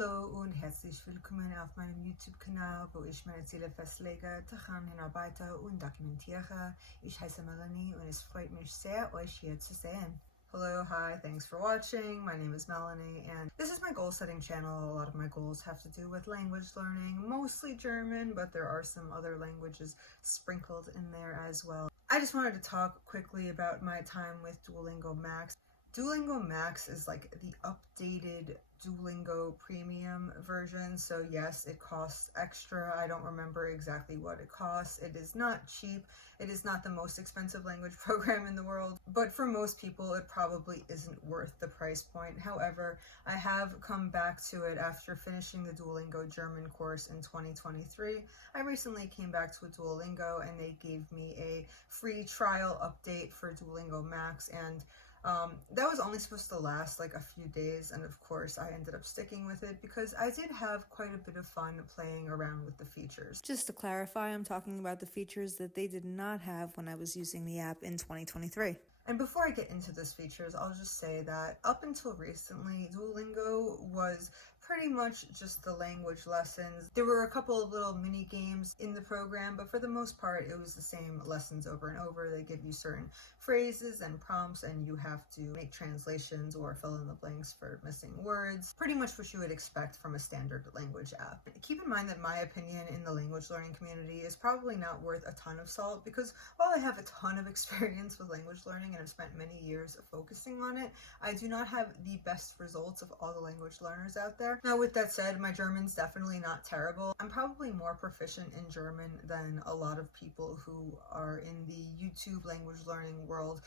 Hallo und herzlich willkommen auf meinem YouTube-Kanal, wo ich meine Ziele festlege, daran hinarbeite und dokumentiere. Ich heiße Melanie und es freut mich sehr, euch hier zu sehen. Hello, hi, thanks for watching. My name is Melanie and this is my goal setting channel. A lot of my goals have to do with language learning, mostly German, but there are some other languages sprinkled in there as well. I just wanted to talk quickly about my time with Duolingo Max. Duolingo Max is like the updated Duolingo premium version, so yes, it costs extra. I don't remember exactly what it costs. It is not cheap. It is not the most expensive language program in the world, but for most people it probably isn't worth the price point. However, I have come back to it after finishing the Duolingo German course in 2023. I recently came back to Duolingo and they gave me a free trial update for Duolingo Max, and that was only supposed to last like a few days, and of course I ended up sticking with it because I did have quite a bit of fun playing around with the features. Just to clarify, I'm talking about the features that they did not have when I was using the app in 2023. And before I get into those features, I'll just say that up until recently, Duolingo was pretty much just the language lessons. There were a couple of little mini games in the program, but for the most part, it was the same lessons over and over. They give you certain phrases and prompts, and you have to make translations or fill in the blanks for missing words. Pretty much what you would expect from a standard language app. Keep in mind that my opinion in the language learning community is probably not worth a ton of salt, because while I have a ton of experience with language learning and I've spent many years focusing on it, I do not have the best results of all the language learners out there. Now, with that said, my German's definitely not terrible. I'm probably more proficient in German than a lot of people who are in the YouTube language learning world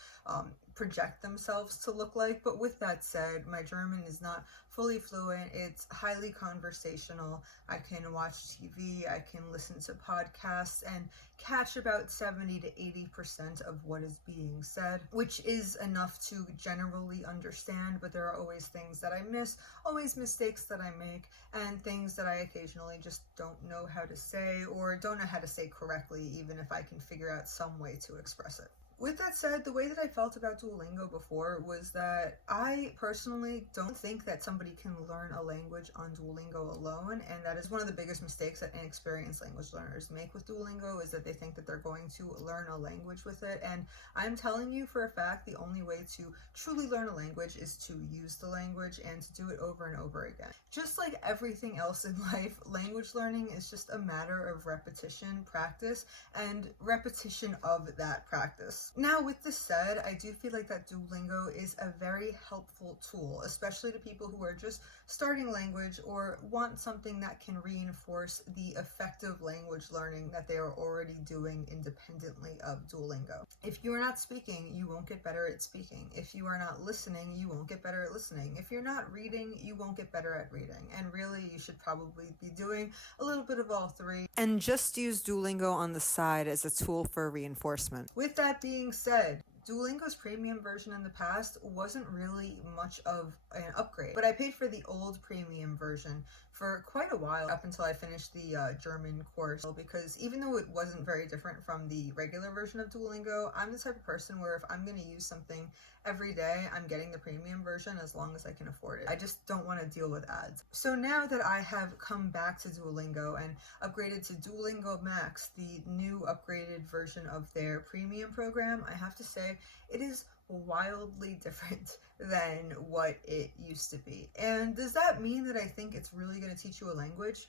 project themselves to look like. But with that said, my German is not fully fluent. It's highly conversational. I can watch TV, I can listen to podcasts and catch about 70 to 80% of what is being said, which is enough to generally understand, but there are always things that I miss, always mistakes that I make, and things that I occasionally just don't know how to say or don't know how to say correctly, even if I can figure out some way to express it. With that said, the way that I felt about Duolingo before was that I personally don't think that somebody can learn a language on Duolingo alone, and that is one of the biggest mistakes that inexperienced language learners make with Duolingo, is that they think that they're going to learn a language with it. And I'm telling you for a fact, the only way to truly learn a language is to use the language and to do it over and over again. Just like everything else in life, language learning is just a matter of repetition, practice, and repetition of that practice. Now, with this said, I do feel like that Duolingo is a very helpful tool, especially to people who are just starting language or want something that can reinforce the effective language learning that they are already doing independently of Duolingo. If you are not speaking, you won't get better at speaking. If you are not listening, you won't get better at listening. If you're not reading, you won't get better at reading. And really, you should probably be doing a little bit of all three. And just use Duolingo on the side as a tool for reinforcement. With that being said, Duolingo's premium version in the past wasn't really much of an upgrade, but I paid for the old premium version for quite a while up until I finished the German course, because even though it wasn't very different from the regular version of Duolingo, I'm the type of person where if I'm going to use something every day, I'm getting the premium version as long as I can afford it. I just don't want to deal with ads. So now that I have come back to Duolingo and upgraded to Duolingo Max, the new upgraded version of their premium program, I have to say it is wildly different than what it used to be. And does that mean that I think it's really going to teach you a language?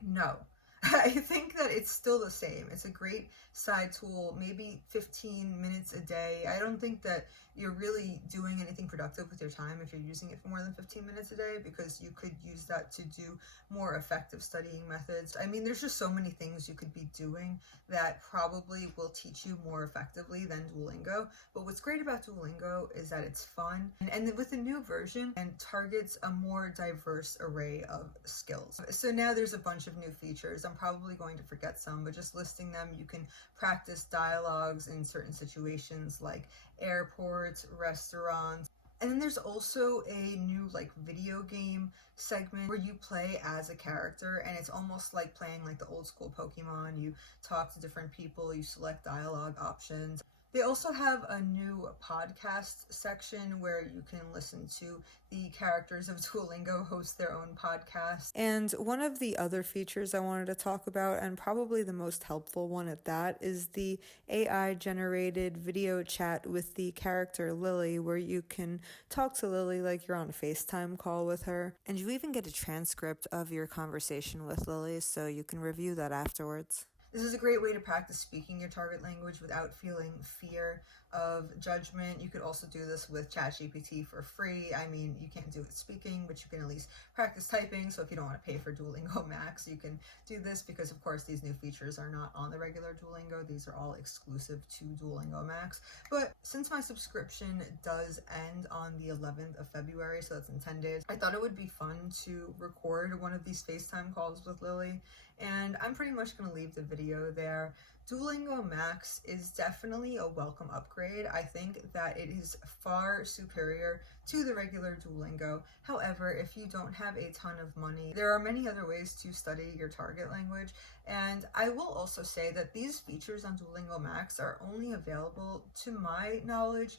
No. I think that it's still the same. It's a great side tool, maybe 15 minutes a day. I don't think that you're really doing anything productive with your time if you're using it for more than 15 minutes a day, because you could use that to do more effective studying methods. I mean, there's just so many things you could be doing that probably will teach you more effectively than Duolingo. But what's great about Duolingo is that it's fun, and with the new version, and targets a more diverse array of skills. So now there's a bunch of new features. I'm probably going to forget some, but just listing them, you can practice dialogues in certain situations like airports, restaurants. And then there's also a new like video game segment where you play as a character, and it's almost like playing like the old school Pokemon. You talk to different people, you select dialogue options. They also have a new podcast section where you can listen to the characters of Duolingo host their own podcast. And one of the other features I wanted to talk about, and probably the most helpful one at that, is the AI-generated video chat with the character Lilly, where you can talk to Lilly like you're on a FaceTime call with her. And you even get a transcript of your conversation with Lilly, so you can review that afterwards. This is a great way to practice speaking your target language without feeling fear of judgment. You could also do this with ChatGPT for free. I mean, you can't do it speaking, but you can at least practice typing. So if you don't want to pay for Duolingo Max, you can do this because, of course, these new features are not on the regular Duolingo. These are all exclusive to Duolingo Max. But since my subscription does end on the 11th of February, so that's in 10 days, I thought it would be fun to record one of these FaceTime calls with Lilly. And I'm pretty much going to leave the video there. Duolingo Max is definitely a welcome upgrade. I think that it is far superior to the regular Duolingo. However, if you don't have a ton of money, there are many other ways to study your target language. And I will also say that these features on Duolingo Max are only available, to my knowledge,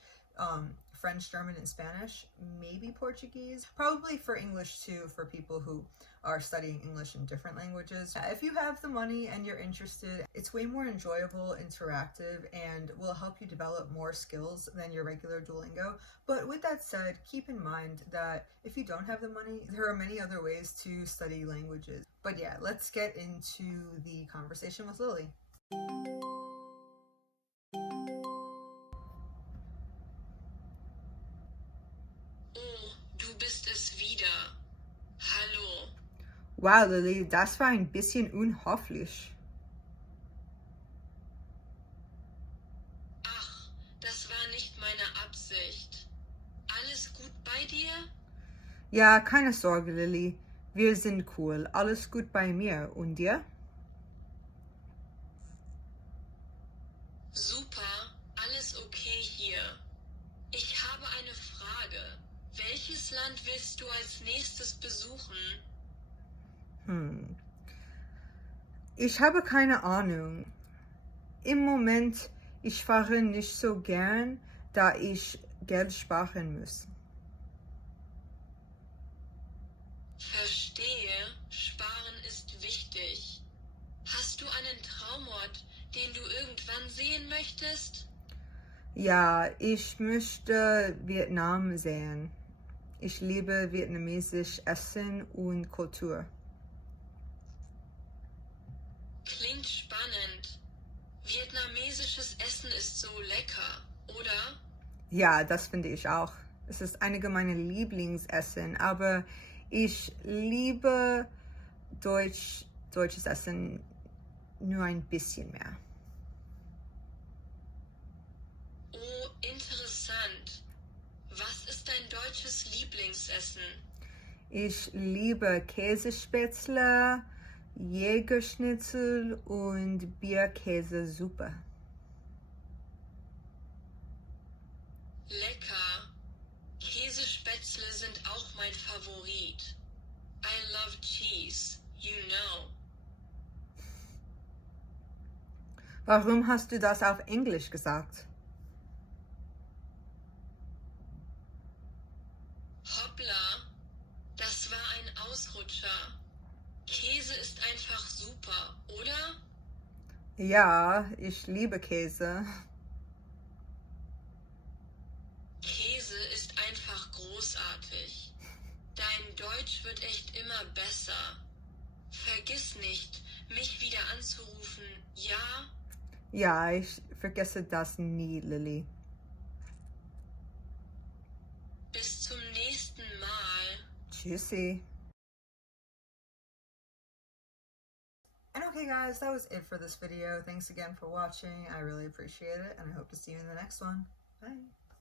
French, German, and Spanish, maybe Portuguese, probably for English too, for people who are studying English in different languages. If you have the money and you're interested, it's way more enjoyable, interactive, and will help you develop more skills than your regular Duolingo. But with that said, keep in mind that if you don't have the money, there are many other ways to study languages. But yeah, let's get into the conversation with Lilly. Du bist es wieder. Hallo. Wow, Lilly, das war ein bisschen unhöflich. Ach, das war nicht meine Absicht. Alles gut bei dir? Ja, keine Sorge, Lilly. Wir sind cool. Alles gut bei mir. Und dir? Super, alles okay hier. Ich habe eine Frage. Welches Land willst du als nächstes besuchen? Ich habe keine Ahnung. Im Moment, ich fahre nicht so gern, da ich Geld sparen muss. Verstehe, sparen ist wichtig. Hast du einen Traumort, den du irgendwann sehen möchtest? Ja, ich möchte Vietnam sehen. Ich liebe vietnamesisch Essen und Kultur. Klingt spannend. Vietnamesisches Essen ist so lecker, oder? Ja, das finde ich auch. Es ist einige meiner Lieblingsessen, aber ich liebe deutsches Essen nur ein bisschen mehr. Oh, interessant. Was ist dein deutsches Lieblingsessen? Ich liebe Käsespätzle, Jägerschnitzel und Bierkäsesuppe. Lecker. Käsespätzle sind auch mein Favorit. I love cheese, you know. Warum hast du das auf Englisch gesagt? Hoppla, das war ein Ausrutscher. Käse ist einfach super, oder? Ja, ich liebe Käse. Käse ist einfach großartig. Dein Deutsch wird echt immer besser. Vergiss nicht, mich wieder anzurufen, ja? Ja, ich vergesse das nie, Lilly. Bis zum nächsten Mal. Tschüssi. And okay guys, that was it for this video. Thanks again for watching. I really appreciate it, and I hope to see you in the next one. Bye.